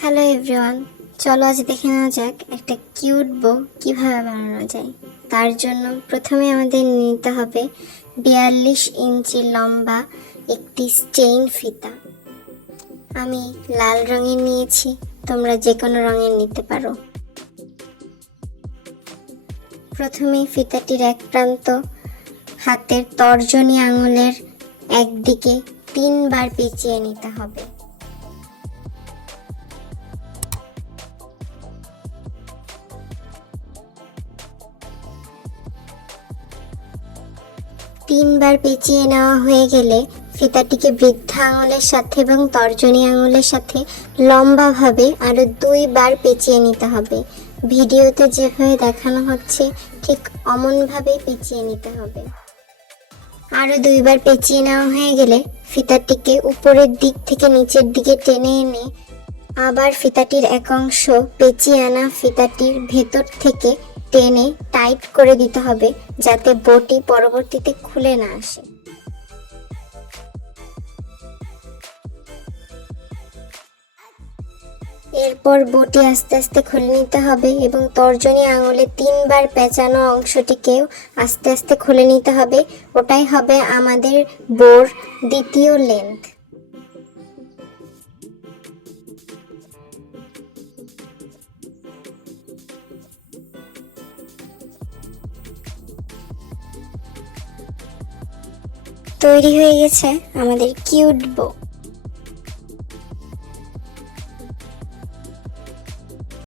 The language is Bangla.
হ্যালো এভরিওয়ান, চলো আজ দেখে নেওয়া যাক একটা কিউট বো কিভাবে বানানো যায়। তার জন্য প্রথমে আমাদের নিতে হবে 42 ইঞ্চি লম্বা একটি চেইন ফিতা। আমি লাল রঙের নিয়েছি, তোমরা যে কোনো রঙের নিতে পারো। প্রথমে ফিতাটির এক প্রান্ত হাতের তর্জনী আঙুলের একদিকে 3 বার পেঁচিয়ে নিতে হবে। তিনবার পেঁচিয়ে নেওয়া হয়ে গেলে ফিতাটিকে বৃদ্ধা আঙুলের সাথে এবং তর্জনী আঙুলের সাথে লম্বাভাবে আরো 2বার পেঁচিয়ে নিতে হবে। ভিডিওতে যেভাবে দেখানো হচ্ছে ঠিক অমনভাবে পেঁচিয়ে নিতে হবে। আরো 2বার পেঁচিয়ে নেওয়া হয়ে গেলে ফিতাটিকে উপরের দিক থেকে নিচের দিকে টেনে এনে আবার ফিতাটির এক অংশ পেঁচিয়ে আনা ফিতাটির ভেতর থেকে টেনে টাইট করে দিতে হবে, যাতে বটি পরবর্তীতে খুলে না আসে। এরপর বটি আস্তে আস্তে খুলে নিতে হবে এবং তর্জনী আঙুলে 3বার পেঁচানো অংশটিকেও আস্তে আস্তে খুলে নিতে হবে। ওটাই হবে আমাদের বোর দ্বিতীয় লেন্থ। তৈরি হয়ে গেছে আমাদের কিউট বো।